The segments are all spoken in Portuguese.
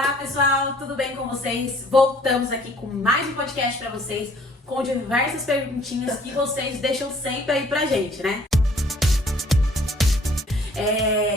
Olá pessoal, tudo bem com vocês? Voltamos aqui com mais um podcast pra vocês, com diversas perguntinhas que vocês deixam sempre aí pra gente, né?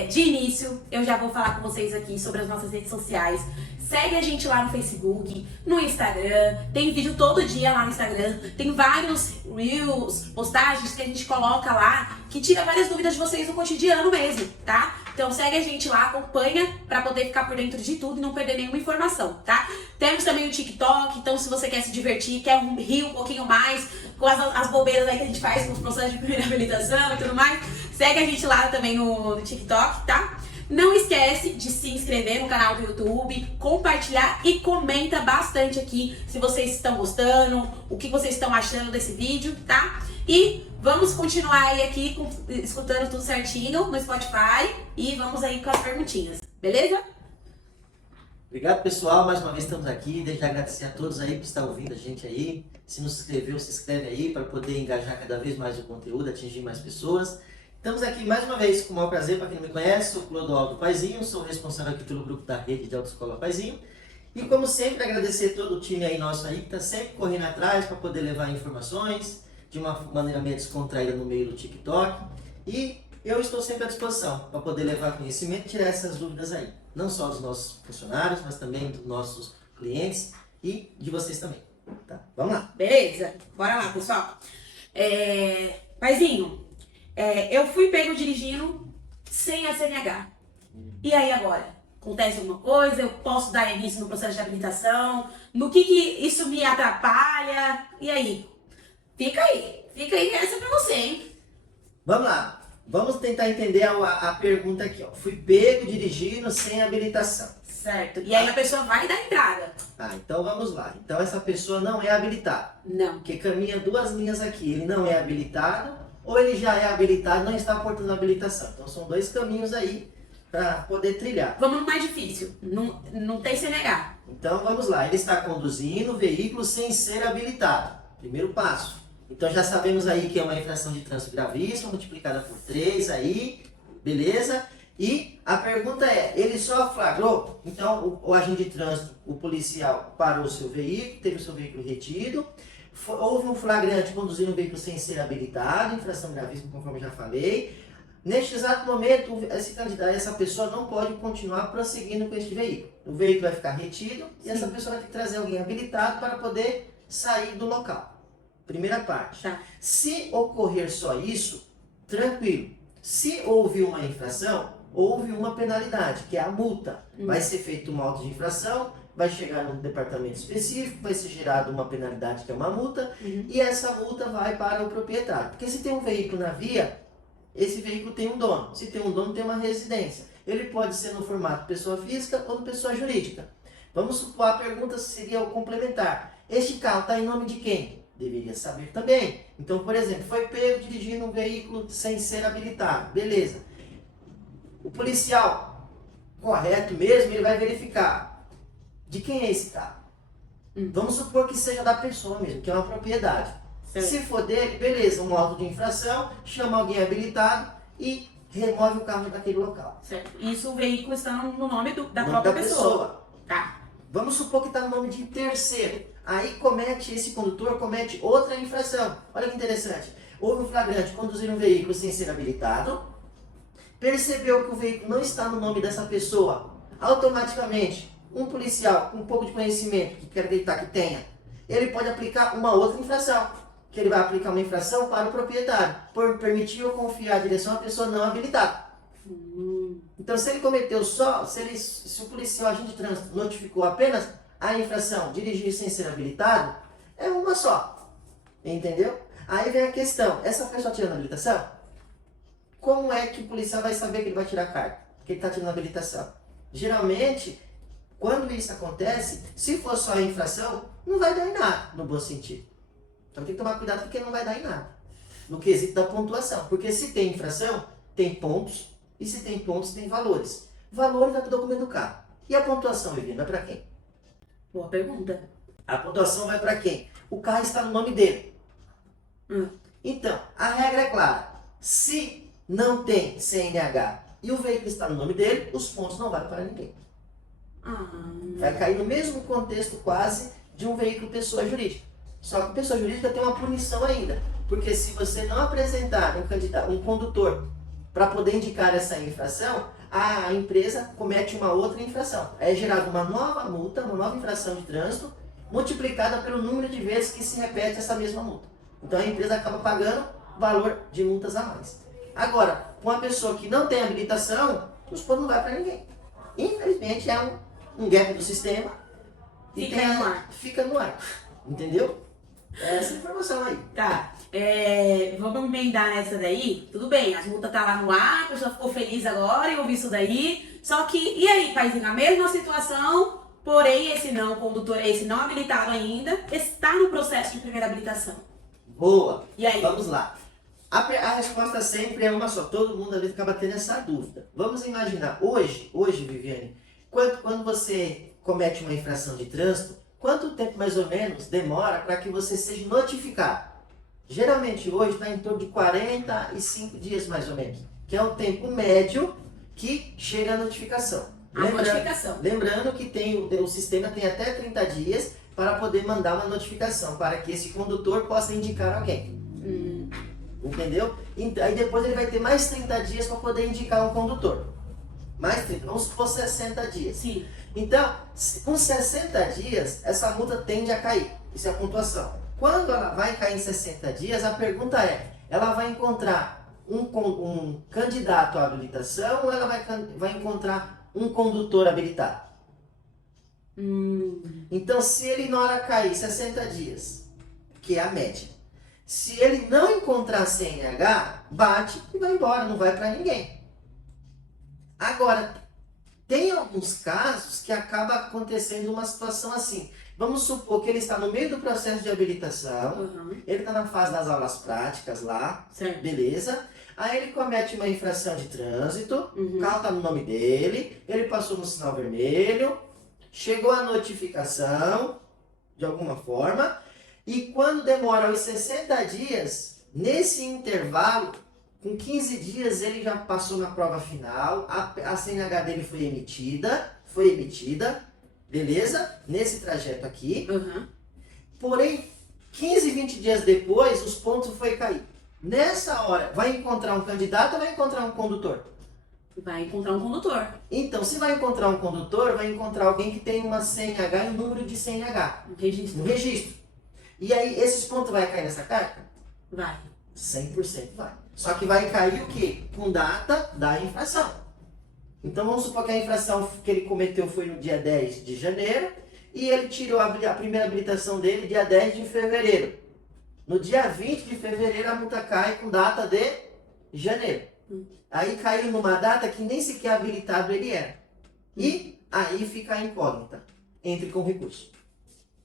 De início, eu já vou falar com vocês aqui sobre as nossas redes sociais. Segue a gente lá no Facebook, no Instagram, tem vídeo todo dia lá no Instagram, tem vários reels, postagens que a gente coloca lá, que tira várias dúvidas de vocês no cotidiano mesmo, tá? Então segue a gente lá, acompanha pra poder ficar por dentro de tudo e não perder nenhuma informação, tá? Temos também o TikTok, então se você quer se divertir, quer rir um pouquinho mais com as bobeiras aí que a gente faz com os processos de primeira habilitação e tudo mais, segue a gente lá também no TikTok, tá? Não esquece de se inscrever no canal do YouTube, compartilhar e comenta bastante aqui se vocês estão gostando, o que vocês estão achando desse vídeo, tá? E vamos continuar aí aqui escutando tudo certinho no Spotify e vamos aí com as perguntinhas, beleza? Obrigado, pessoal, mais uma vez estamos aqui. Desde já agradecer a todos aí por estar ouvindo a gente aí. Se não se inscreveu, se inscreve aí para poder engajar cada vez mais o conteúdo, atingir mais pessoas. Estamos aqui mais uma vez com o maior prazer. Para quem não me conhece, sou o Clodoaldo Paizinho, sou responsável aqui pelo grupo da rede de autoescola Paizinho. E como sempre, agradecer todo o time aí nosso aí que está sempre correndo atrás para poder levar informações de uma maneira meio descontraída no meio do TikTok. E eu estou sempre à disposição para poder levar conhecimento e tirar essas dúvidas aí. Não só dos nossos funcionários, mas também dos nossos clientes e de vocês também. Tá? Vamos lá. Beleza, bora lá, pessoal. Paizinho, eu fui pego dirigindo sem a CNH. E aí agora? Acontece alguma coisa? Eu posso dar início no processo de habilitação? No que isso me atrapalha? E aí? Fica aí essa pra você, hein? Vamos lá. Vamos tentar entender a pergunta aqui. Ó. Fui pego dirigindo sem habilitação. Certo. E aí a pessoa vai dar entrada. Então vamos lá. Então essa pessoa não é habilitada. Não. Porque caminha duas linhas aqui. Ele não é habilitado ou ele já é habilitado e não está portando habilitação. Então são dois caminhos aí para poder trilhar. Vamos no mais difícil. Não tem CNH. Então vamos lá. Ele está conduzindo o veículo sem ser habilitado. Primeiro passo. Então já sabemos aí que é uma infração de trânsito gravíssima, multiplicada por 3 aí, beleza? E a pergunta é, ele só flagrou, então o agente de trânsito, o policial parou o seu veículo, teve o seu veículo retido, houve um flagrante conduzindo um veículo sem ser habilitado, infração gravíssima, conforme eu já falei. Neste exato momento, esse candidato, essa pessoa não pode continuar prosseguindo com este veículo. O veículo vai ficar retido e essa pessoa vai ter que trazer alguém habilitado para poder sair do local. Primeira parte. Tá. Se ocorrer só isso, tranquilo. Se houve uma infração, houve uma penalidade, que é a multa. Vai ser feita uma auto de infração, vai chegar no departamento específico, vai ser gerada uma penalidade, que é uma multa, e essa multa vai para o proprietário. Porque se tem um veículo na via, esse veículo tem um dono. Se tem um dono, tem uma residência. Ele pode ser no formato pessoa física ou no pessoa jurídica. Vamos supor, a pergunta seria o complementar. Este carro está em nome de quem? Deveria saber também. Então, por exemplo, foi pego dirigindo um veículo sem ser habilitado. Beleza. O policial, correto mesmo, ele vai verificar de quem é esse carro. Vamos supor que seja da pessoa mesmo, que é uma propriedade. Certo. Se for dele, beleza, um auto de infração, chama alguém habilitado e remove o carro daquele local. Certo. Isso o veículo está no nome da própria pessoa. Tá. Vamos supor que está no nome de terceiro. Aí esse condutor comete outra infração. Olha que interessante. Houve um flagrante conduzir um veículo sem ser habilitado. Percebeu que o veículo não está no nome dessa pessoa. Automaticamente, um policial com um pouco de conhecimento, que quer acreditar que tenha, ele pode aplicar uma outra infração. Que ele vai aplicar uma infração para o proprietário. Por permitir ou confiar a direção à pessoa não habilitada. Então, se ele cometeu se o policial, agente de trânsito, notificou apenas a infração dirigir sem ser habilitado, é uma só. Entendeu? Aí vem a questão, essa pessoa tirando a habilitação, como é que o policial vai saber que ele vai tirar a carta? Que ele está tirando a habilitação? Geralmente, quando isso acontece, se for só a infração, não vai dar em nada, no bom sentido. Então tem que tomar cuidado porque não vai dar em nada. No quesito da pontuação. Porque se tem infração, tem pontos. E se tem pontos, tem valores. Valores é do documento do carro. E a pontuação, Viviane, vai para quem? Boa pergunta. A pontuação vai para quem? O carro está no nome dele. Então, a regra é clara. Se não tem CNH e o veículo está no nome dele, os pontos não valem para ninguém. Vai cair no mesmo contexto quase de um veículo pessoa jurídica. Só que pessoa jurídica tem uma punição ainda. Porque se você não apresentar um condutor para poder indicar essa infração, a empresa comete uma outra infração. É gerada uma nova multa, uma nova infração de trânsito, multiplicada pelo número de vezes que se repete essa mesma multa. Então a empresa acaba pagando valor de multas a mais. Agora, com a pessoa que não tem habilitação, os pontos não vai para ninguém. Infelizmente é um gap do sistema e fica no ar. Entendeu? É essa informação aí. Tá. Vamos emendar nessa daí? Tudo bem, as multas tá lá no ar, a pessoa ficou feliz agora e ouviu isso daí. Só que, e aí, paizinho, a mesma situação, porém esse condutor, esse não habilitado ainda, está no processo de primeira habilitação. Boa. E aí? Vamos lá. A resposta sempre é uma só. Todo mundo às vezes acaba tendo essa dúvida. Vamos imaginar, hoje Viviane, quando você comete uma infração de trânsito, quanto tempo mais ou menos demora para que você seja notificado? Geralmente hoje está em torno de 45 dias mais ou menos, que é o tempo médio que chega a notificação. Lembrando que o sistema tem até 30 dias para poder mandar uma notificação, para que esse condutor possa indicar alguém. Entendeu? Aí depois ele vai ter mais 30 dias para poder indicar um condutor. Mais 30, vamos supor 60 dias. Sim. Então, com 60 dias, essa multa tende a cair. Isso é a pontuação. Quando ela vai cair em 60 dias, a pergunta é, ela vai encontrar um candidato à habilitação ou ela vai encontrar um condutor habilitado? Então, se ele na hora cair 60 dias, que é a média, se ele não encontrar CNH, bate e vai embora, não vai para ninguém. Agora, tem alguns casos que acaba acontecendo uma situação assim. Vamos supor que ele está no meio do processo de habilitação, ele está na fase das aulas práticas lá, certo. Beleza? Aí ele comete uma infração de trânsito, o carro está no nome dele, ele passou no sinal vermelho, chegou a notificação, de alguma forma, e quando demora os 60 dias, nesse intervalo, com 15 dias ele já passou na prova final, a CNH dele foi emitida, beleza? Nesse trajeto aqui. Porém, 15, 20 dias depois, os pontos foi cair. Nessa hora, vai encontrar um candidato ou vai encontrar um condutor? Vai encontrar um condutor. Então, se vai encontrar um condutor, vai encontrar alguém que tem uma CNH e um número de CNH. Um registro. E aí, esses pontos vai cair nessa carta? Vai. 100% vai. Só que vai cair o quê? Com data da infração. Então vamos supor que a infração que ele cometeu foi no dia 10 de janeiro e ele tirou a primeira habilitação dele dia 10 de fevereiro. No dia 20 de fevereiro a multa cai com data de janeiro. Aí caiu numa data que nem sequer habilitado ele era. E aí fica a incógnita. Entre com recurso.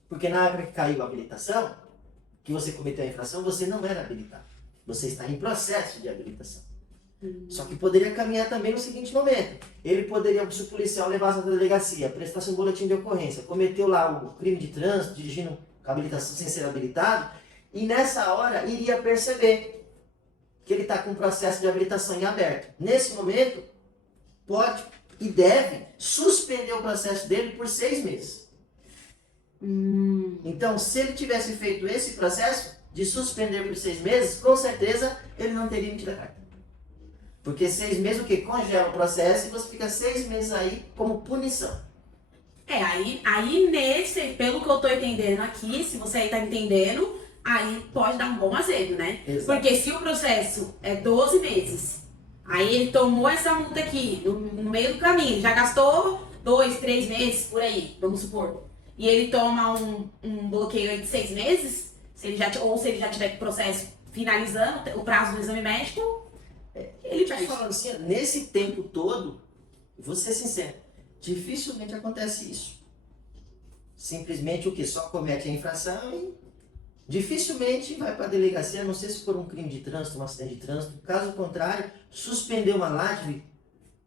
Porque na hora que caiu a habilitação, que você cometeu a infração, você não era habilitado. Você está em processo de habilitação. Só que poderia caminhar também no seguinte momento. Ele poderia, se o policial levasse na delegacia, prestasse um boletim de ocorrência, cometeu lá o crime de trânsito, dirigindo com habilitação sem ser habilitado, e nessa hora iria perceber que ele está com o processo de habilitação em aberto. Nesse momento, pode e deve suspender o processo dele por 6 meses. Então, se ele tivesse feito esse processo de suspender por 6 meses, com certeza ele não teria emitido a carta. Porque 6 meses o que? Congela o processo e você fica 6 meses aí como punição. Aí nesse, pelo que eu tô entendendo aqui, se você aí tá entendendo, aí pode dar um bom azedo, né? Exato. Porque se o processo é 12 meses, aí ele tomou essa multa aqui, no meio do caminho, já gastou 2, 3 meses, por aí, vamos supor. E ele toma um bloqueio aí de 6 meses, se ele já tiver com o processo finalizando o prazo do exame médico, ele Te falando assim, nesse tempo todo, vou ser sincero, dificilmente acontece isso. Simplesmente o que? Só comete a infração e dificilmente vai para a delegacia, a não sei se for um crime de trânsito, um acidente de trânsito. Caso contrário, suspender uma LADV,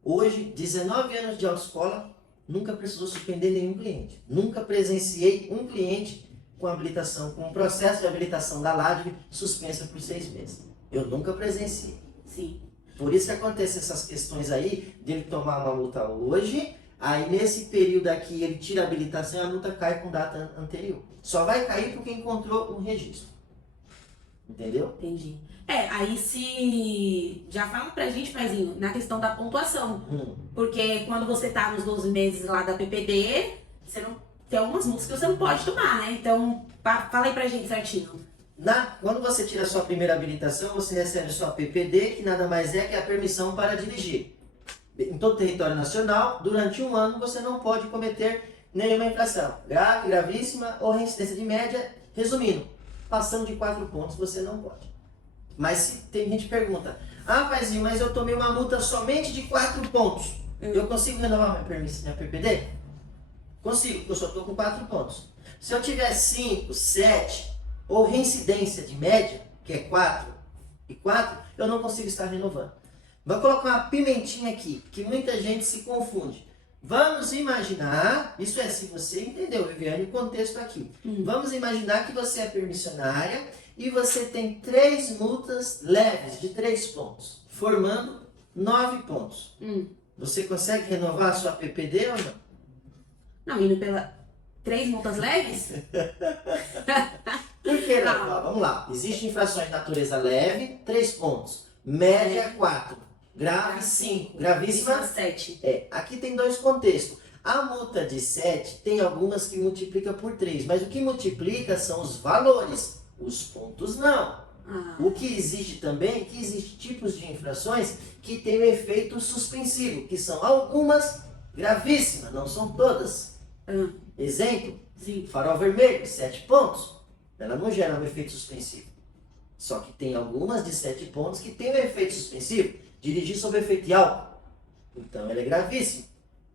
hoje, 19 anos de autoescola, nunca precisou suspender nenhum cliente. Nunca presenciei um cliente com habilitação, com um processo de habilitação da LADV suspensa por 6 meses. Eu nunca presenciei. Sim. Por isso que acontecem essas questões aí, de ele tomar uma multa hoje, Aí nesse período aqui ele tira a habilitação e a multa cai com data anterior. Só vai cair porque encontrou um registro. Entendeu? Entendi. Aí se... Já fala pra gente, Paizinho, na questão da pontuação. Porque quando você tá nos 12 meses lá da PPD, você não... Tem algumas multas que você não pode tomar, né? Então, fala aí pra gente certinho. Quando você tira a sua primeira habilitação, você recebe sua PPD, que nada mais é que a permissão para dirigir. Em todo o território nacional, durante um ano, você não pode cometer nenhuma infração. Grave, gravíssima ou reincidência de média. Resumindo, passando de 4 pontos, você não pode. Mas se tem gente que pergunta, Paizinho, mas eu tomei uma multa somente de 4 pontos. Eu consigo renovar minha PPD? Consigo, porque eu só estou com 4 pontos. Se eu tiver 5, 7 ou reincidência de média, que é 4 e 4, eu não consigo estar renovando. Vou colocar uma pimentinha aqui, que muita gente se confunde. Vamos imaginar, isso é se você entendeu, Viviane, o contexto aqui. Vamos imaginar que você é permissionária e você tem 3 multas leves de 3 pontos, formando 9 pontos. Você consegue renovar a sua PPD ou não? Não, indo pela 3 multas leves? Por que não? Vamos lá. Existem infrações de natureza leve, 3 pontos. Média, 4. Grave, 5. Gravíssima, 7. Aqui tem 2 contextos. A multa de 7 tem algumas que multiplica por 3, mas o que multiplica são os valores, os pontos não. O que existe também, que existe tipos de infrações que têm um efeito suspensivo, que são algumas gravíssimas, não são todas. Exemplo, farol vermelho, 7 pontos. Ela não gera um efeito suspensivo. Só que tem algumas de 7 pontos que têm um efeito suspensivo. Dirigir sob efeito de álcool. Então ela é gravíssima.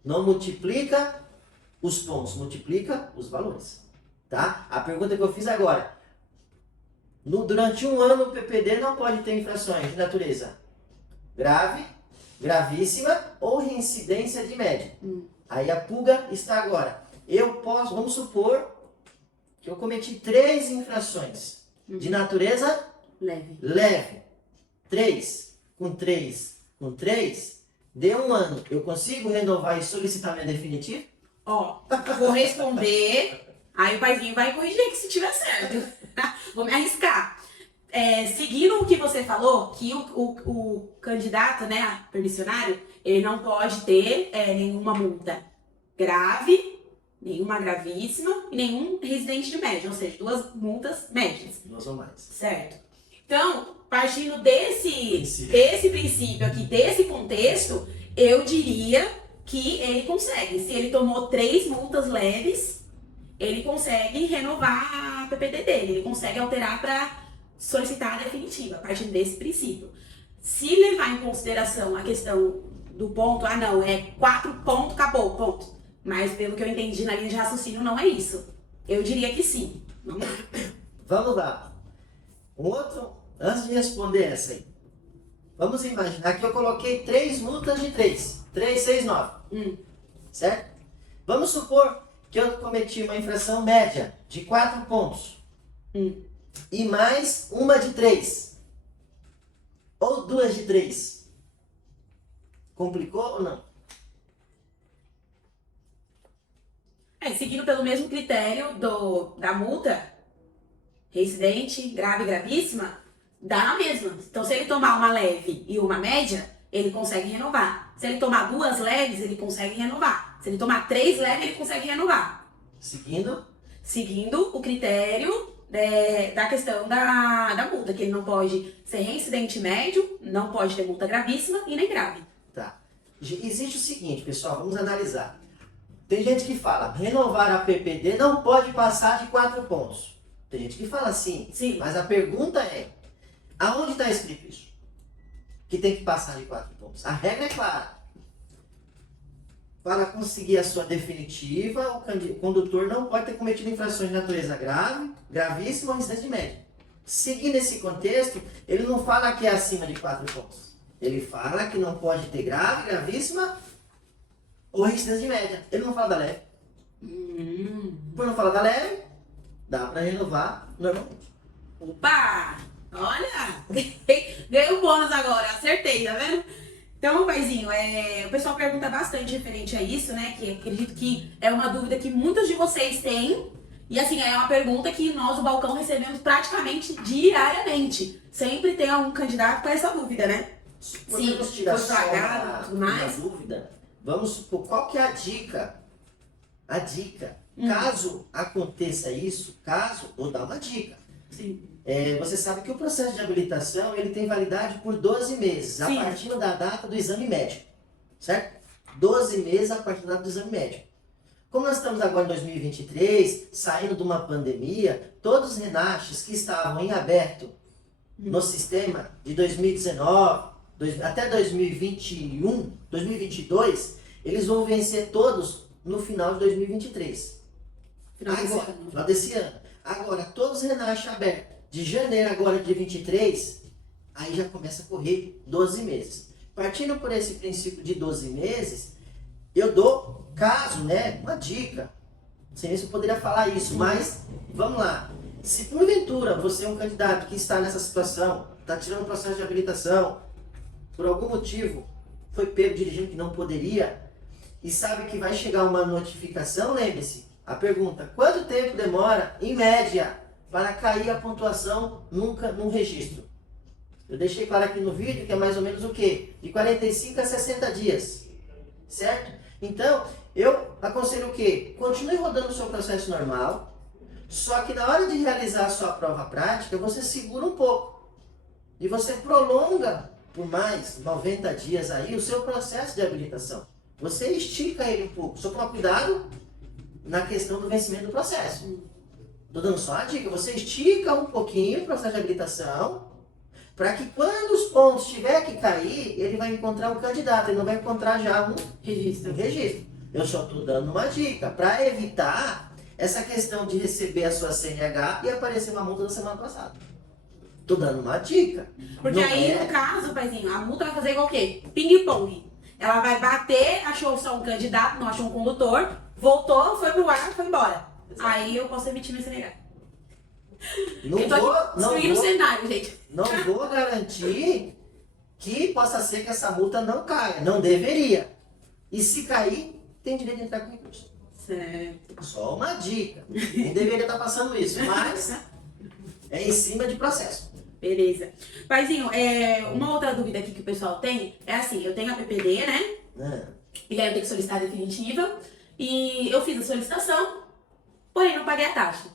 Não multiplica os pontos, multiplica os valores. Tá? A pergunta que eu fiz agora. Durante um ano o PPD não pode ter infrações de natureza grave, gravíssima ou reincidência de média. Aí a pulga está agora. Vamos supor que eu cometi 3 infrações de natureza leve. 3 com 3 com 3, deu um ano. Eu consigo renovar e solicitar minha definitiva? Vou responder, aí o Paizinho vai corrigir que se tiver certo. Vou me arriscar. Seguindo o que você falou, que o candidato, né, permissionário, ele não pode ter nenhuma multa grave, nenhuma gravíssima e nenhum residente de média, ou seja, 2 multas médias. 2 ou mais. Certo. Então, partindo desse princípio aqui, desse contexto, eu diria que ele consegue. Se ele tomou 3 multas leves, ele consegue renovar a PPD dele, ele consegue alterar para solicitar a definitiva, partindo desse princípio. Se levar em consideração a questão do ponto, não, é 4 pontos, acabou, ponto. Mas pelo que eu entendi na linha de raciocínio, não é isso. Eu diria que sim. Vamos lá. Antes de responder essa aí, vamos imaginar que eu coloquei 3 multas de 3. 3, 6, 9. Certo? Vamos supor que eu cometi uma infração média de 4 pontos. E mais uma de 3. Ou 2 de 3. Complicou ou não? Seguindo pelo mesmo critério da multa, reincidente, grave e gravíssima, dá na mesma. Então, se ele tomar uma leve e uma média, ele consegue renovar. Se ele tomar 2 leves, ele consegue renovar. Se ele tomar 3 leves, ele consegue renovar. Seguindo o critério da questão da multa, que ele não pode ser reincidente médio, não pode ter multa gravíssima e nem grave. Tá. Existe o seguinte, pessoal, vamos analisar. Tem gente que fala, renovar a PPD não pode passar de 4 pontos. Tem gente que fala assim. Sim. Mas a pergunta é, aonde está escrito isso? Que tem que passar de 4 pontos. A regra é clara. Para conseguir a sua definitiva, o condutor não pode ter cometido infrações de natureza grave, gravíssima ou incidência de média. Seguindo esse contexto, ele não fala que é acima de 4 pontos. Ele fala que não pode ter grave, gravíssima ou reincidência de média. Ele não fala da leve. Por não falar da leve, dá para renovar normalmente. Opa! Olha! Ganhei um bônus agora, acertei, tá vendo? Então, paizinho, o pessoal pergunta bastante referente a isso, né? Que acredito que é uma dúvida que muitos de vocês têm. E assim, é uma pergunta que nós, o Balcão, recebemos praticamente diariamente. Sempre tem algum candidato com essa dúvida, né? Podemos tirar foi só flagrado, tudo mais. uma dúvida? Vamos supor, qual que é a dica? A dica. Caso aconteça isso, vou dar uma dica. Sim. Você sabe que o processo de habilitação ele tem validade por 12 meses, Sim. a partir da data do exame médico, certo? 12 meses a partir da data do exame médico. Como nós estamos agora em 2023, saindo de uma pandemia, todos os RENASHs que estavam em aberto no sistema de 2019 até 2021, 2022, eles vão vencer todos no final de 2023. Final desse ano. Agora, todos os RENASH abertos de janeiro agora de 23, aí já começa a correr 12 meses. Partindo por esse princípio de 12 meses, eu dou, caso, né, uma dica. Não sei nem se eu poderia falar isso, mas vamos lá. Se porventura você é um candidato que está nessa situação, está tirando o processo de habilitação, por algum motivo foi pego dirigindo que não poderia, e sabe que vai chegar uma notificação, lembre-se, a pergunta, quanto tempo demora, em média, para cair a pontuação num registro? Eu deixei claro aqui no vídeo que é mais ou menos o quê? De 45 a 60 dias, certo? Então, eu aconselho o quê? Continue rodando o seu processo normal, só que na hora de realizar a sua prova prática, você segura um pouco. E você prolonga por mais 90 dias aí o seu processo de habilitação. Você estica ele um pouco, só tomar cuidado na questão do vencimento do processo. Estou dando só uma dica, você estica um pouquinho o processo de habilitação, para que quando os pontos tiver que cair, ele vai encontrar um candidato, ele não vai encontrar já um registro. Eu só estou dando uma dica, para evitar essa questão de receber a sua CNH e aparecer uma multa da semana passada. Estou dando uma dica. Porque não aí, no caso, paizinho, a multa vai fazer igual o quê? Ping-pong. Ela vai bater, achou só um candidato, não achou um condutor, voltou, foi pro ar, foi embora. Exato. Aí eu posso emitir minha CNH. Eu tô aqui destruindo o cenário, gente. Não vou garantir que possa ser que essa multa não caia. Não deveria. E se cair, tem direito de entrar com recurso. Certo. Só uma dica. Não deveria estar passando isso, mas é em cima de processo. Beleza. Paizinho, uma outra dúvida aqui que o pessoal tem é assim, eu tenho a PPD, né? E aí eu tenho que solicitar a definitiva. E eu fiz a solicitação, porém não paguei a taxa.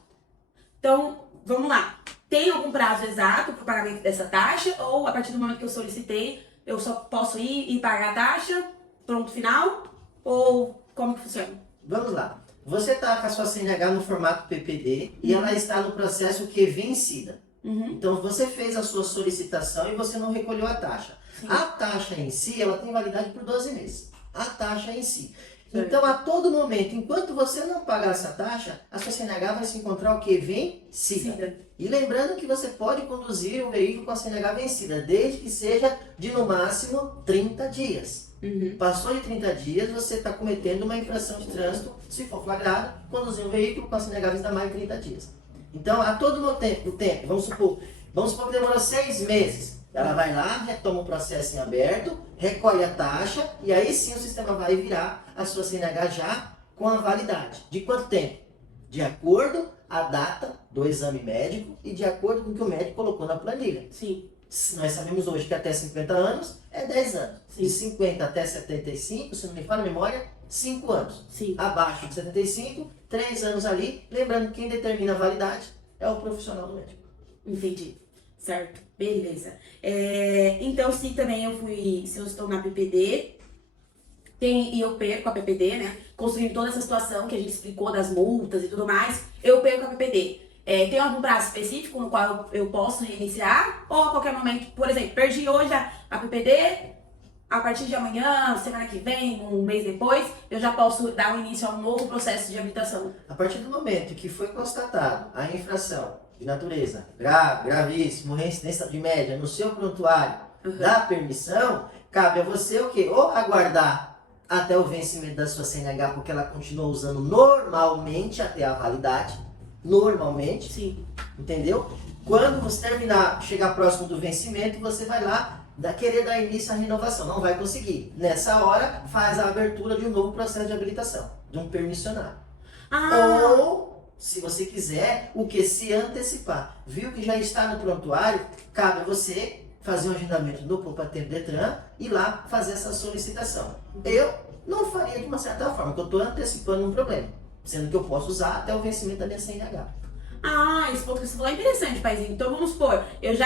Então, vamos lá. Tem algum prazo exato para o pagamento dessa taxa? Ou a partir do momento que eu solicitei, eu só posso ir e pagar a taxa? Pronto, final? Ou como que funciona? Vamos lá. Você está com a sua CNH no formato PPD e ela está no processo que vencida. Então, você fez a sua solicitação e você não recolheu a taxa. Sim. A taxa em si, ela tem validade por 12 meses. A taxa em si. Então, a todo momento, enquanto você não pagar essa taxa, a sua CNH vai se encontrar o que? Vencida. E lembrando que você pode conduzir o veículo com a CNH vencida, desde que seja de no máximo 30 dias. Passou de 30 dias, você está cometendo uma infração de trânsito, se for flagrado, conduzir um veículo com a CNH vencida mais de 30 dias. Então, a todo tempo, vamos supor que demorou 6 meses. Ela vai lá, retoma o processo em aberto, recolhe a taxa e aí sim o sistema vai virar a sua CNH já com a validade. De quanto tempo? De acordo a data do exame médico e de acordo com o que o médico colocou na planilha. Sim. Nós sabemos hoje que até 50 anos é 10 anos. Sim. De 50 até 75, se não me falha a memória, 5 anos. Sim. Abaixo de 75, 3 anos ali. Lembrando que quem determina a validade é o profissional do médico. Entendi. Certo. Beleza. Então, se também se eu estou na PPD, e eu perco a PPD, né? Construindo toda essa situação que a gente explicou das multas e tudo mais, eu perco a PPD. Tem algum prazo específico no qual eu posso reiniciar? Ou a qualquer momento, por exemplo, perdi hoje a PPD, a partir de amanhã, semana que vem, um mês depois, eu já posso dar um início a um novo processo de habilitação? A partir do momento que foi constatado a infração de natureza grave, gravíssima, reincidência de média no seu prontuário da permissão, cabe a você o quê? Ou aguardar até o vencimento da sua CNH, porque ela continua usando normalmente até a validade, normalmente, Sim. entendeu? Quando você chegar próximo do vencimento, você vai lá, querer dar início à renovação. Não vai conseguir. Nessa hora, faz a abertura de um novo processo de habilitação, de um permissionário. Ou, se você quiser, o que se antecipar. Viu que já está no prontuário, cabe a você fazer um agendamento no Poupa Tempo Detran e lá fazer essa solicitação. Eu não faria de uma certa forma, porque eu estou antecipando um problema, sendo que eu posso usar até o vencimento da minha CNH. Esse ponto que você falou é interessante, paizinho. Então vamos supor, eu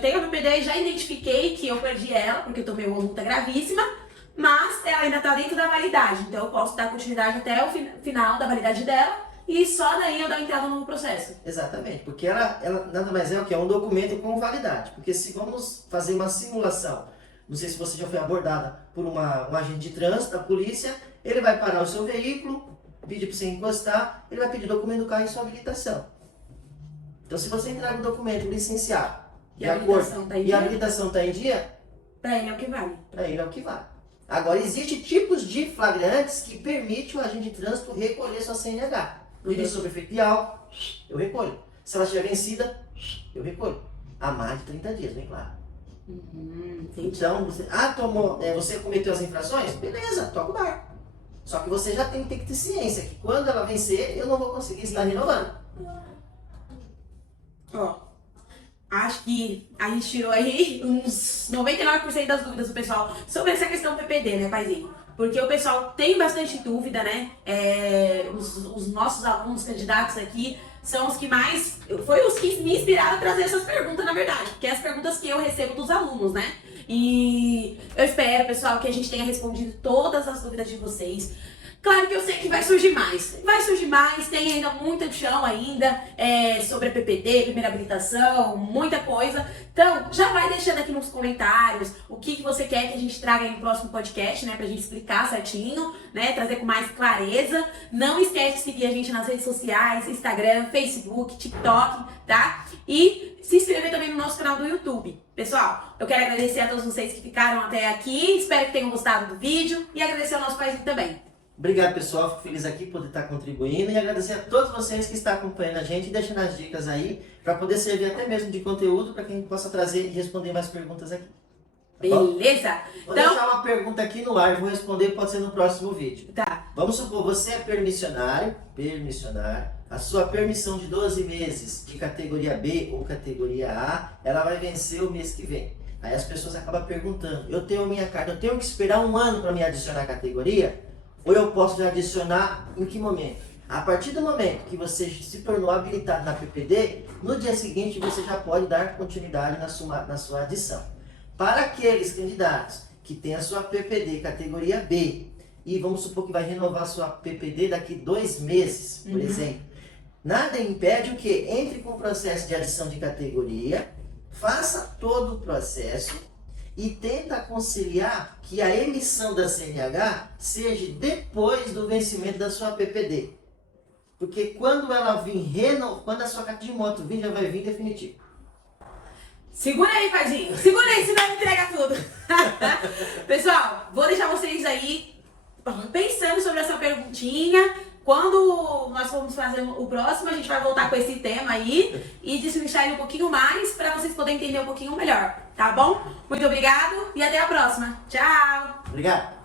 tenho a PPD e já identifiquei que eu perdi ela, porque eu tomei uma multa gravíssima, mas ela ainda está dentro da validade, então eu posso dar continuidade até o final da validade dela e só daí eu dar entrada no processo. Exatamente, porque ela nada mais é o que? É um documento com validade. Porque se vamos fazer uma simulação, não sei se você já foi abordada por um agente de trânsito, da polícia, ele vai parar o seu veículo, pedir para você encostar, ele vai pedir documento do carro e sua habilitação. Então, se você entrega o documento licenciado e a habilitação está em dia, para ele é o que vale. Para ele é o que vale. Agora, existem tipos de flagrantes que permitem o agente de trânsito recolher sua CNH. Pedir sobre efeito de álcool, eu recolho. Se ela estiver vencida, eu recolho. Há mais de 30 dias, bem claro. Então, você cometeu as infrações? Beleza, toca o barco. Só que você já tem que ter ciência que quando ela vencer, eu não vou conseguir estar renovando. Acho que a gente tirou aí uns 99% das dúvidas do pessoal sobre essa questão PPD, né, paizinho? Porque o pessoal tem bastante dúvida, né? Os nossos alunos candidatos aqui são os que mais... Foi os que me inspiraram a trazer essas perguntas, na verdade. Porque é as perguntas que eu recebo dos alunos, né? E eu espero, pessoal, que a gente tenha respondido todas as dúvidas de vocês. Claro que eu sei que vai surgir mais. Tem ainda muito chão ainda sobre a PPD, primeira habilitação, muita coisa. Então, já vai deixando aqui nos comentários o que você quer que a gente traga aí no próximo podcast, né? Pra gente explicar certinho, né? Trazer com mais clareza. Não esquece de seguir a gente nas redes sociais, Instagram, Facebook, TikTok, tá? E se inscrever também no nosso canal do YouTube. Pessoal, eu quero agradecer a todos vocês que ficaram até aqui. Espero que tenham gostado do vídeo e agradecer ao nosso paizinho também. Obrigado, pessoal. Fico feliz aqui por estar contribuindo e agradecer a todos vocês que estão acompanhando a gente e deixando as dicas aí para poder servir até mesmo de conteúdo para que a gente possa trazer e responder mais perguntas aqui. Tá Beleza? Vou deixar uma pergunta aqui no ar e vou responder, pode ser no próximo vídeo. Tá. Vamos supor, você é permissionário, a sua permissão de 12 meses de categoria B ou categoria A, ela vai vencer o mês que vem. Aí as pessoas acabam perguntando, eu tenho minha carta, eu tenho que esperar um ano para me adicionar a categoria? Ou eu posso adicionar em que momento? A partir do momento que você se tornou habilitado na PPD, no dia seguinte você já pode dar continuidade na sua adição. Para aqueles candidatos que têm a sua PPD categoria B, e vamos supor que vai renovar a sua PPD daqui 2 meses, por exemplo, nada impede o que? Entre com o processo de adição de categoria, faça todo o processo, e tenta conciliar que a emissão da CNH seja depois do vencimento da sua PPD. Porque quando ela vir quando a sua carta de moto vir, já vai vir definitivo. Segura aí, paizinho. Segura aí, senão eu entrega tudo. Pessoal, vou deixar vocês aí pensando sobre essa perguntinha. Quando nós formos fazer o próximo, a gente vai voltar com esse tema aí e destrinchar ele um pouquinho mais para vocês poderem entender um pouquinho melhor, tá bom? Muito obrigado e até a próxima. Tchau! Obrigado!